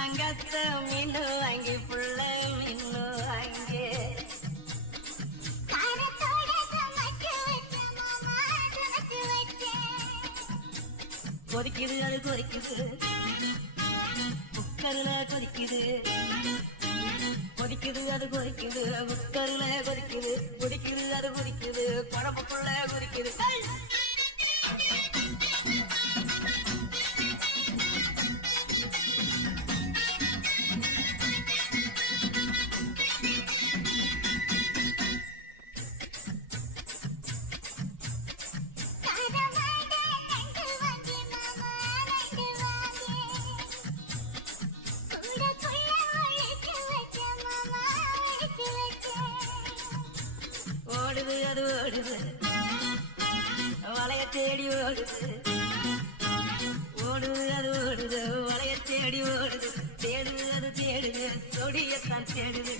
மாங்கத்த மீனு வாங்கி புள்ள மீனு வாங்கி கொதிக்குது அது கொதிக்குது குக்கர்ல கொதிக்குது கொதிக்குது அது கொதிக்குது குக்கர்ல கொதிக்குது கொதிக்குது அது கொதிக்குது குழம்புக்குள்ள கொதிக்குது ஓடுது அது ஓடுது வளைய தேடி ஓடுது ஓடுது அது ஓடுது வளைய தேடி ஓடுது தேடுது அது தேடுது சொடியத்தான் தேடுது